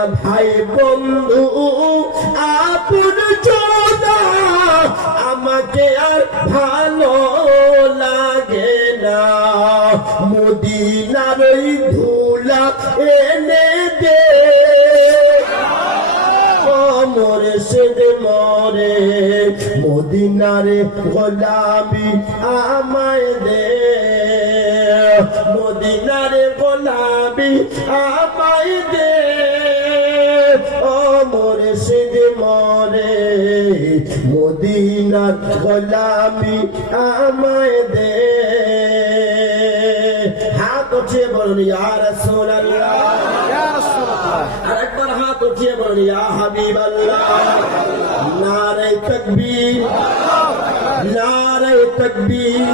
না ভাই বন্ধু আপন চোদা আমাকে আর ভালো লাগে না মদিনার ওই ধুলা এনে দে মুর্শিদ মোরে মদিনারে গোলামি আমায় দে মদিনারে গোলামি আমায় দে ও মুর্শিদ মোরে মদিনার গোলামি আমায় দে হাত উঠিয়ে বলুন ইয়া রাসূলুল্লাহ ইয়া রাসূলুল্লাহ আরেকবার হাত উঠিয়ে বলুন ইয়া হাবিবাল্লাহ নারে তাকবীর নারে তাকবীর